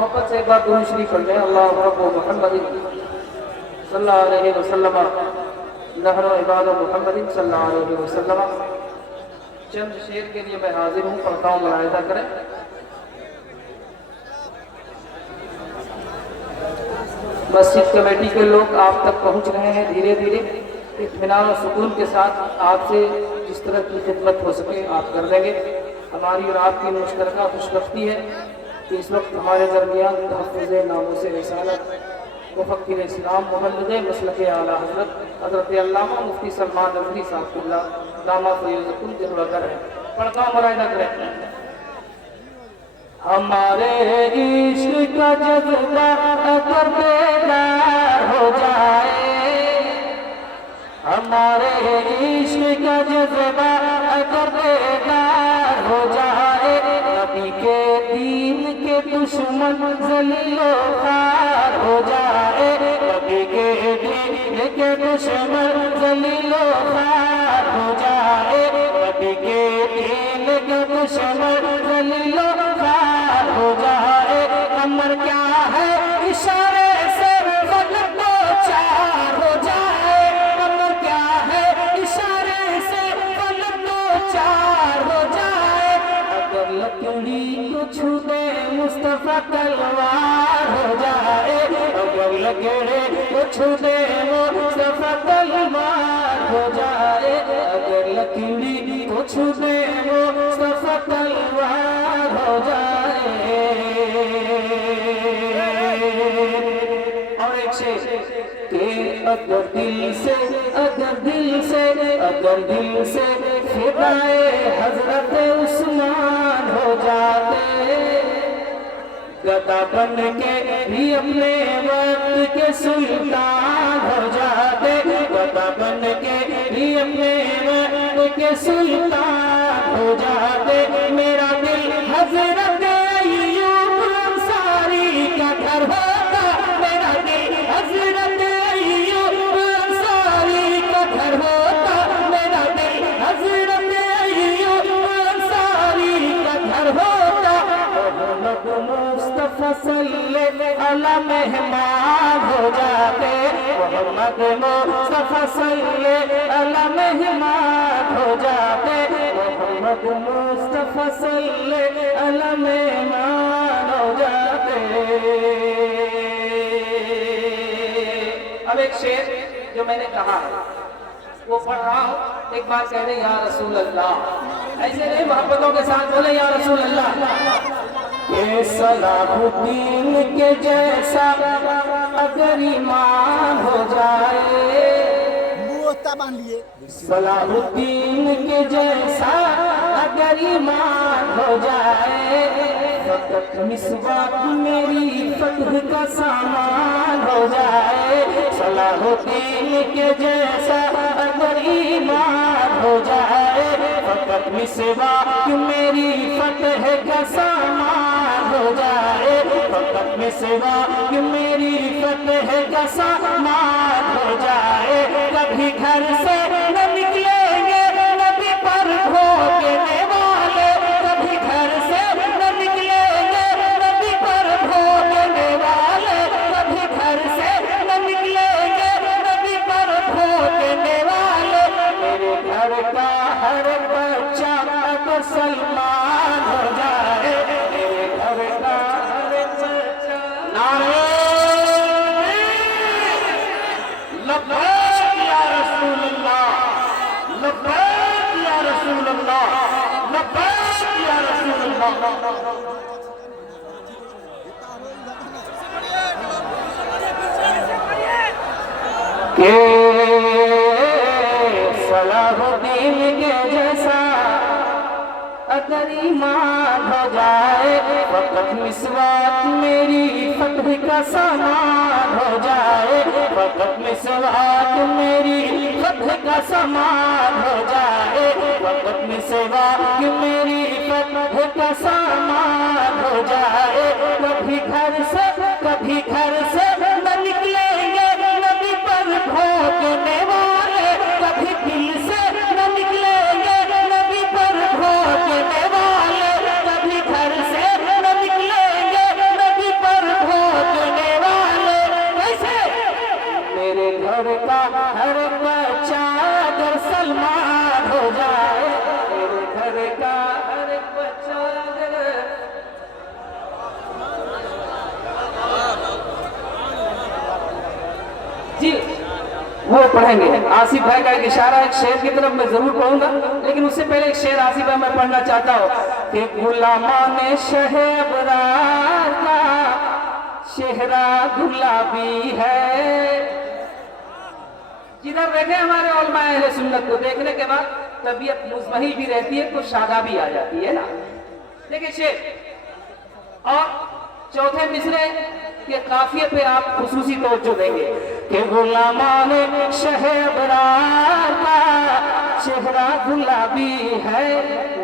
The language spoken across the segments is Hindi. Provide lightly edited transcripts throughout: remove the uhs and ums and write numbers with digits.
मोहब्बत से एक बार दुरूद शरीफ पढ़ लें। अल्लाहु रब्बु मुहम्मदिन सल्लल्लाहु अलैहि वसल्लम नहनु इबादु मुहम्मदिन सल्लल्लाहु अलैहि वसल्लम। चंद शेर के लिए मैं हाजिर हूँ, पढ़ता हूँ, मुलाहिजा करें। मस्जिद कमेटी के लोग आप तक पहुँच रहे हैं धीरे धीरे। इत्मीनान और सुकून के साथ आपसे जिस तरह की खिदमत हो सके आप कर देंगे। हमारी और आपकी मुश्तरका खुशबख्ती है कि इस वक्त हमारे दरमियान तहफ़्फ़ुज़ नामूस रिसालत मुफ़क्किर इस्लाम मुबल्लिग़ मसलक आला हज़रत अल्लामा मुफ्ती सलमान नज़वी साहबुल्लाह दामा फ़यज़कुल जलवागर है। पढ़ता हूँ, मुलाहिज़ा करें। हमारे इश्क़ का जज़्बा अगर बेदार हो जाए, हमारे इश्क़ का जज़्बा अगर बेदार हो जाए, नबी के दीन के दुश्मन ज़लीलो ख़ार हो जाए, नबी के दीन के दुश्मन ज़लीलो ख़ार हो जाए, नबी के दीन के दुश्मन ज़लीलो ख़ार हो जाए। अमर क्या है इशारे से फलक दो चार हो जाए, अमर क्या है इशारे से फलक दो चार हो जाए। अगर लकड़ी को छू दे मुस्तफा तलवार हो जाए, अगर लकड़ी को छू दे मुस्तफा तलवार हो जाए, अगर लकड़ी को छू दे मुस्तफा तलवार हो जाए। और एक शेर के अगर दिल से फिदाए हजरत उस्मान हो जाते, गदा बन के भी अपने वक्त के सुल्तान हो जाते, गदा बन के भी अपने वक्त के सुल्तान हो जाते। मेरा दिल हजरत अय्यूब अंसारी का घर होता, मेरा दिल हजरत अय्यूब अंसारी का घर होता, मेरा दिल हजरत अय्यूब अंसारी का घर होता। मोहम्मद मुस्तफा सल्लल्लाहु अला मेहमान हो जाते, मोहम्मद मुस्तफा सल्लल्लाहु अला मेहमान हो जाते, मोहम्मद मुस्तफा सल्लल्लाहु अला मेहमान हो जाते। अब एक शेर जो मैंने कहा है वो पढ़ रहा हूँ, एक बार कह रहे या रसूल अल्लाह, ऐसे नहीं मोहब्बतों के साथ बोले या रसूल अल्लाह। ये सलाहुद्दीन के जैसा अगर ईमान हो जाए, सलाहुद्दीन के जैसा अगर ईमान हो जाए, फकत मिसवाक मेरी फतह का सामान हो जाए, सलाहुद्दीन के जैसा अगर ईमान हो जाए, फकत मिसवाक मेरी फतह का सामान हो जाए, फकत मिसवाक मेरी फतह का सामान हो जाए। कभी घर से न निकलेंगे नबी पर भोगने वाले, कभी घर से न निकलेंगे नबी पर भोगने वाले, कभी घर से न निकलेंगे नबी पर भोगने वाले। मेरे घर का हर बच्चा अगर सलमान हो जाए, मेरे घर का हर बच्चा नारे लब्बैक या रसूल अल्लाह, लब्बैक या रसूल अल्लाह, लब्बैक या रसूल अल्लाह। के सलाहुद्दीन के जैसा अगर ईमान हो जाए, फकत मिसवाक मेरी फतह का सामान हो जाए, फकत मिसवाक मेरी फतह का सामान हो जाए, फकत मिसवाक मेरी फतह का सामान हो जाए। कभी घर से न निकलेंगे नबी पर भोगने वाले, कभी दिल से न निकलेंगे नबी पर भोगने वाले, कभी घर से न निकलेंगे नबी पर वो पढ़ेंगे। आसिफ भाई का एक इशारा एक शेर की तरफ मैं जरूर पढ़ूंगा, लेकिन उससे पहले एक शेर आसिफ भाई मैं पढ़ना चाहता हूँ कि गुलामाने शहे अबरार का चेहरा गुलाबी है। जिधर देखे हमारे उलमा अहले सुन्नत को देखने के बाद तबीयत मुज़महिल भी रहती है, कुछ शादा भी आ जाती है ना। देखिए शेर और चौथे मिसरे के काफिये पे आप खुसूसी तवज्जो देंगे कि गुलामाने शहे अबरार का चेहरा गुलाबी है,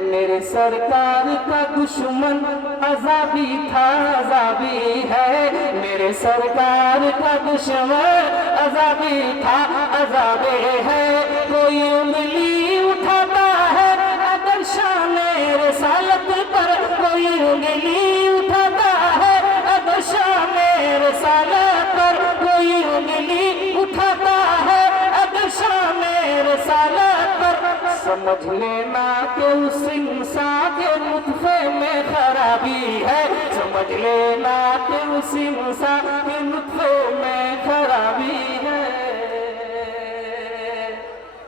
मेरे सरकार का दुश्मन अज़ाबी था अज़ाबी है, मेरे सरकार का दुश्मन अज़ाबी था अज़ाबी है। कोई उंगली उठाता है अगर शाने रिसालत पर, कोई उंगली उठाता है अगर शाने रिसालत पर, कोई उंगली उठाता है अगर शाने रिसालत पर, समझ लेना कि उस इंसान के नुत्फे में खराबी है, समझ लेना कि उस इंसान के नुत्फे में खराबी है।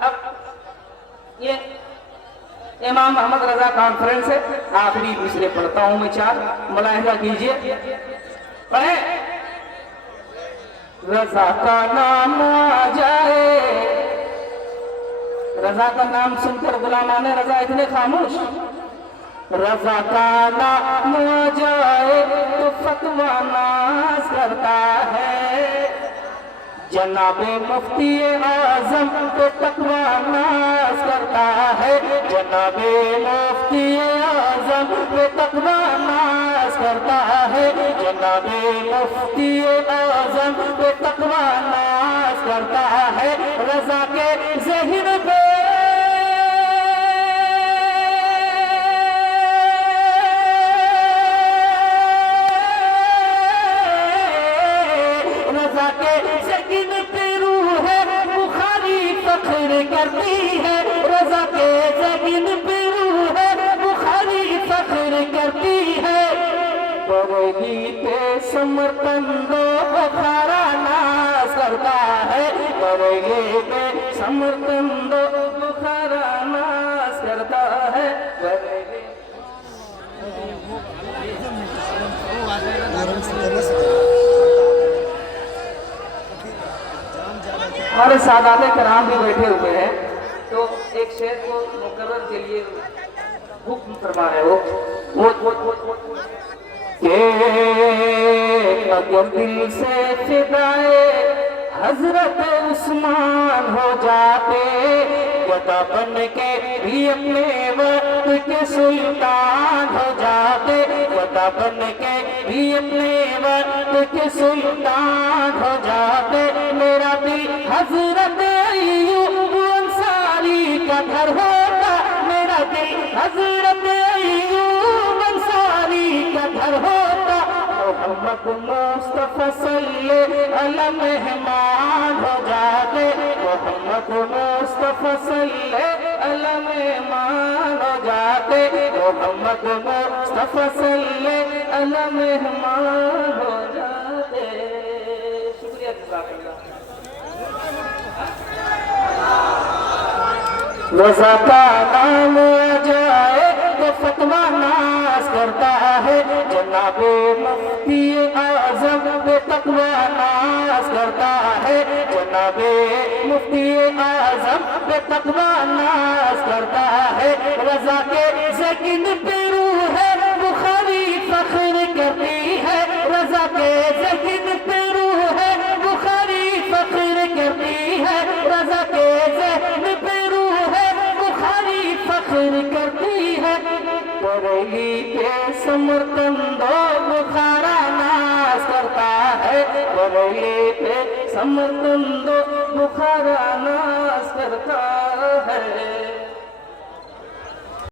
अब ये इमाम मोहम्मद रजा कॉन्फ्रेंस है, आखिरी मिसरे पढ़ता हूं मैं, चार मुलाहिजा कीजिए। पढ़े रजा का नाम आ जाए, रजा का नाम सुनकर गुलामाने रजा इतने खामोश। रजा का नाम आ जाए तो फतवा नाज करता है, जनाबे मुफ्ती आजम पे तकवा नाज करता है, जनाबे मुफ्ती आजम पे तकवा नाज करता है, जनाबे मुफ्ती आजम पे तकवा नाज करता है। रजा के ज़हन पे रजा के ज़हन पे रूह है बुखारी फख्र करती है, रजा के ज़हन पे रूह है बुखारी फख्र करती है। बरेली पे समरकंदो बुखारा नाज करता है, बरेली पे समरकंदो बुखारा नाज करता है। बरेली हमारे सादाते कराम भी बैठे हुए हैं, तो एक शेर को मुकर्रर के लिए हुक्म फरमा रहे हो। अगर दिल से फिदाए हजरत उस्मान हो जाते, गदा बन के भी अपने वक्त के सुल्तान हो जाते, गदा बन के भी अपने वक्त के सुल्तान हो जाते। मेरा दिल हजरत अय्यूब अंसारी का घर होता, मेरा दिल हजरत अय्यूब अंसारी का घर होता। मोहम्मद मुस्तफा सल्लल्लाहु अलैहि मेहमान हो जाते, मोहम्मद मुस्तफा सल्लल्लाहु अलैहि मेहमान हो जाते, मोहम्मद मुस्तफा सल्लल्लाहु अलैहि मेहमान हो जाते। शुक्रिया जज़ाकल्लाह। रज़ा का नाम आ जाए तो फतवा नाज करता है, जनाबे मुफ्ती आजम पे तकवा नाज करता है, जनाबे मुफ्ती आजम पे तकवा नाज करता है। रजा के ज़कीन पे रूह है बुखारी फख्र करती है, रजा के ज़कीन पे रूह है बुखारी फख्र करती है, रजा के ज़कीन पे रूह है बुखारी फख्र करती है। बरेली पे समरकंदो बुखारा नाज करता है, बरेली पे समरकंदो बुखारा नाज करता है।